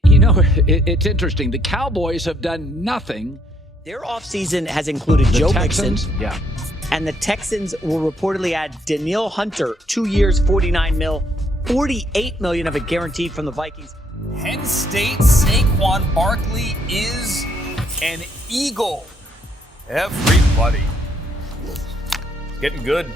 You know, it's interesting. The Cowboys have done nothing. Their offseason has included The Joe Texans, Mixon. yeah. And the Texans will reportedly add Danielle Hunter, 2 years, $49 million, $48 million of it guaranteed from the Vikings. Penn State Saquon Barkley is an Eagle. Everybody. It's getting good.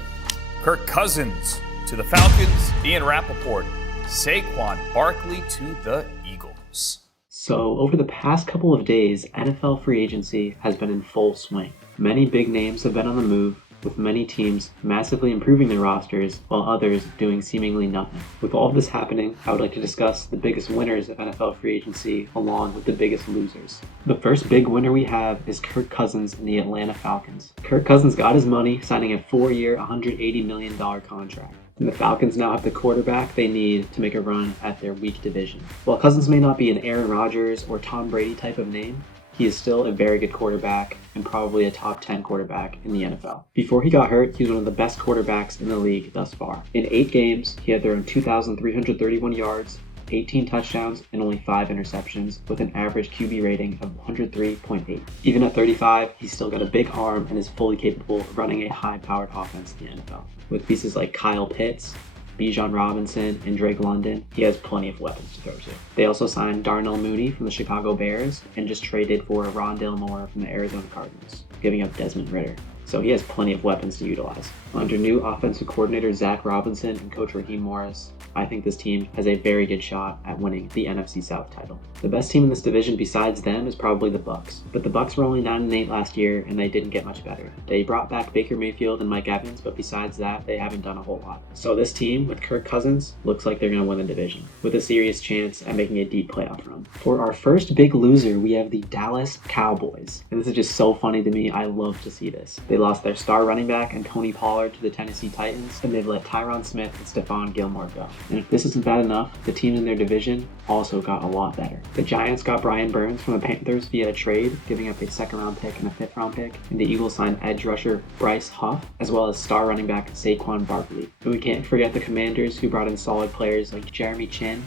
Kirk Cousins to the Falcons. Ian Rappaport. Saquon Barkley to the Eagles. So, over the past couple of days, NFL free agency has been in full swing. Many big names have been on the move, with many teams massively improving their rosters, while others doing seemingly nothing. With all of this happening, I would like to discuss the biggest winners of NFL free agency along with the biggest losers. The first big winner we have is Kirk Cousins in the Atlanta Falcons. Kirk Cousins got his money, signing a 4-year, $180 million contract. And the Falcons now have the quarterback they need to make a run at their weak division. While Cousins may not be an Aaron Rodgers or Tom Brady type of name, he is still a very good quarterback and probably a top 10 quarterback in the NFL. Before he got hurt, he was one of the best quarterbacks in the league thus far. In 8 games, he had thrown 2,331 yards, 18 touchdowns, and only 5 interceptions, with an average QB rating of 103.8. Even at 35, he's still got a big arm and is fully capable of running a high-powered offense in the NFL. With pieces like Kyle Pitts, Bijan Robinson, and Drake London, he has plenty of weapons to throw to. They also signed Darnell Mooney from the Chicago Bears and just traded for Rondale Moore from the Arizona Cardinals, giving up Desmond Ridder. So he has plenty of weapons to utilize. Under new offensive coordinator Zach Robinson and coach Raheem Morris, I think this team has a very good shot at winning the NFC South title. The best team in this division besides them is probably the Bucs. But the Bucs were only 9-8 last year and they didn't get much better. They brought back Baker Mayfield and Mike Evans, but besides that, they haven't done a whole lot. So this team with Kirk Cousins looks like they're going to win the division, with a serious chance at making a deep playoff run. For our first big loser, we have the Dallas Cowboys. And this is just so funny to me. I love to see this. They lost their star running back and Tony Pollard to the Tennessee Titans, and they've let Tyron Smith and Stephon Gilmore go. And if this isn't bad enough, the teams in their division also got a lot better. The Giants got Brian Burns from the Panthers via a trade, giving up a 2nd-round pick and a 5th-round pick, and the Eagles signed edge rusher Bryce Huff, as well as star running back Saquon Barkley. And we can't forget the Commanders, who brought in solid players like Jeremy Chin,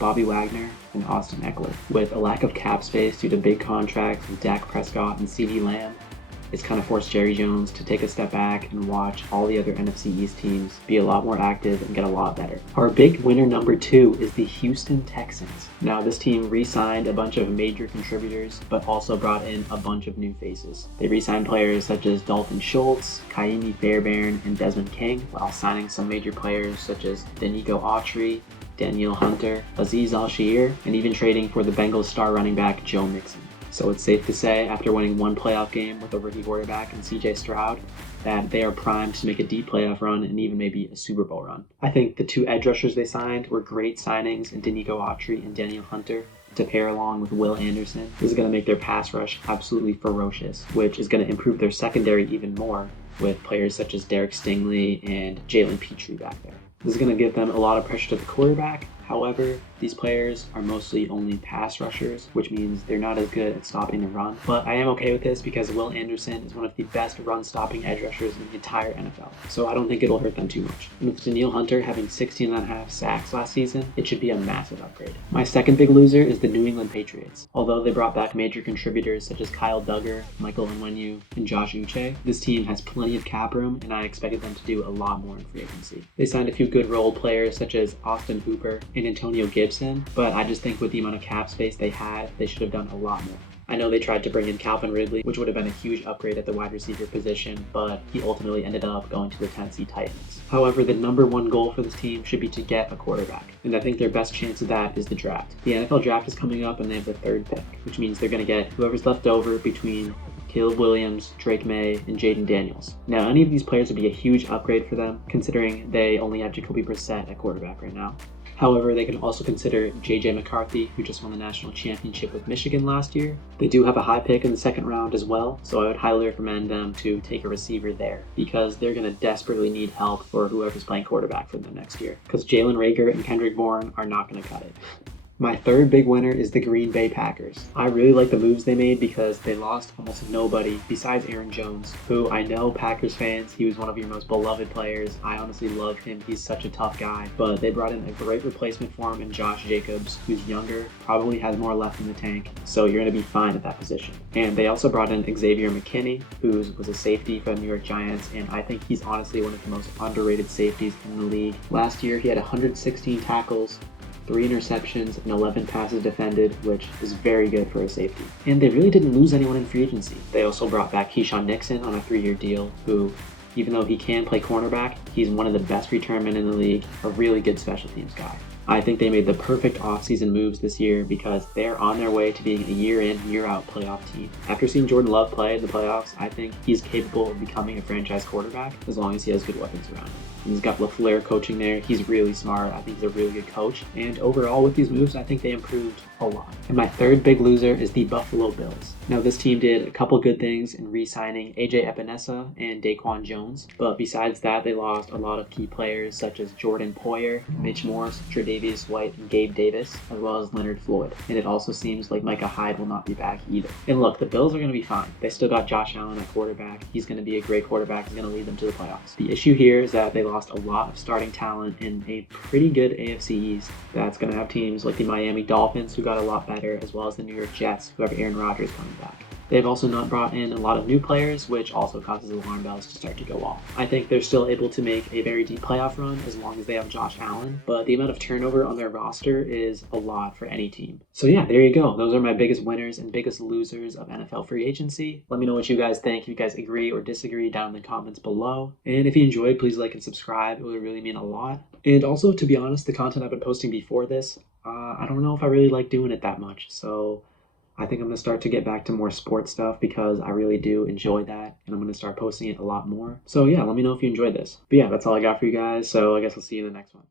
Bobby Wagner, and Austin Eckler. With a lack of cap space due to big contracts with Dak Prescott and CeeDee Lamb, it's kind of forced Jerry Jones to take a step back and watch all the other NFC East teams be a lot more active and get a lot better. Our big winner number 2 is the Houston Texans. Now, this team re-signed a bunch of major contributors, but also brought in a bunch of new faces. They re-signed players such as Dalton Schultz, Kaimi Fairbairn, and Desmond King, while signing some major players such as Danico Autry, Danielle Hunter, Azeez Al-Shaair, and even trading for the Bengals star running back Joe Mixon. So it's safe to say, after winning one playoff game with a rookie quarterback and CJ Stroud, that they are primed to make a deep playoff run and even maybe a Super Bowl run. I think the 2 edge rushers they signed were great signings in Danico Autry and Danielle Hunter to pair along with Will Anderson. This is going to make their pass rush absolutely ferocious, which is going to improve their secondary even more with players such as Derek Stingley and Jalen Petrie back there. This is going to give them a lot of pressure to the quarterback. However, these players are mostly only pass rushers, which means they're not as good at stopping the run. But I am okay with this because Will Anderson is one of the best run-stopping edge rushers in the entire NFL. So I don't think it'll hurt them too much. And with Danielle Hunter having 16.5 sacks last season, it should be a massive upgrade. My second big loser is the New England Patriots. Although they brought back major contributors such as Kyle Duggar, Michael Onwenu, and Josh Uche, this team has plenty of cap room, and I expected them to do a lot more in free agency. They signed a few good role players such as Austin Hooper and Antonio Gibson, but I just think with the amount of cap space they had, they should have done a lot more. I know they tried to bring in Calvin Ridley, which would have been a huge upgrade at the wide receiver position, but he ultimately ended up going to the Tennessee Titans. However, the number 1 goal for this team should be to get a quarterback, and I think their best chance of that is the draft. The NFL draft is coming up and they have the 3rd pick, which means they're going to get whoever's left over between Caleb Williams, Drake May, and Jaden Daniels. Now, any of these players would be a huge upgrade for them, considering they only have Jacoby Brissett at quarterback right now. However, they can also consider J.J. McCarthy, who just won the national championship with Michigan last year. They do have a high pick in the 2nd round as well, so I would highly recommend them to take a receiver there because they're going to desperately need help for whoever's playing quarterback for them next year because Jalen Reagor and Kendrick Bourne are not going to cut it. My third big winner is the Green Bay Packers. I really like the moves they made because they lost almost nobody besides Aaron Jones, who I know Packers fans, he was one of your most beloved players. I honestly love him. He's such a tough guy. But they brought in a great replacement for him in Josh Jacobs, who's younger, probably has more left in the tank, so you're going to be fine at that position. And they also brought in Xavier McKinney, who was a safety for the New York Giants, and I think he's honestly one of the most underrated safeties in the league. Last year, he had 116 tackles, 3 interceptions, and 11 passes defended, which is very good for a safety. And they really didn't lose anyone in free agency. They also brought back Keyshawn Nixon on a 3-year deal, who, even though he can play cornerback, he's one of the best return men in the league, a really good special teams guy. I think they made the perfect offseason moves this year because they're on their way to being a year-in, year-out playoff team. After seeing Jordan Love play in the playoffs, I think he's capable of becoming a franchise quarterback as long as he has good weapons around him. And he's got LaFleur coaching there. He's really smart. I think he's a really good coach. And overall, with these moves, I think they improved a lot. And my third big loser is the Buffalo Bills. Now, this team did a couple good things in re-signing AJ Epinesa and Daquan Jones, but besides that, they lost a lot of key players such as Jordan Poyer, Mitch Morse, Tre'Davious White, and Gabe Davis, as well as Leonard Floyd. And it also seems like Micah Hyde will not be back either. And look, the Bills are going to be fine. They still got Josh Allen at quarterback. He's going to be a great quarterback. He's going to lead them to the playoffs. The issue here is that they lost a lot of starting talent in a pretty good AFC East. That's going to have teams like the Miami Dolphins, who got a lot better, as well as the New York Jets, who have Aaron Rodgers coming back. They've also not brought in a lot of new players, which also causes alarm bells to start to go off. I think they're still able to make a very deep playoff run as long as they have Josh Allen, but the amount of turnover on their roster is a lot for any team. So yeah, there you go. Those are my biggest winners and biggest losers of NFL free agency. Let me know what you guys think. If you guys agree or disagree down in the comments below. And if you enjoyed, please like and subscribe. It would really mean a lot. And also, to be honest, the content I've been posting before this, I don't know if I really like doing it that much. So I think I'm going to start to get back to more sports stuff because I really do enjoy that, and I'm going to start posting it a lot more. So yeah, let me know if you enjoyed this. But yeah, that's all I got for you guys, so I guess I'll see you in the next one.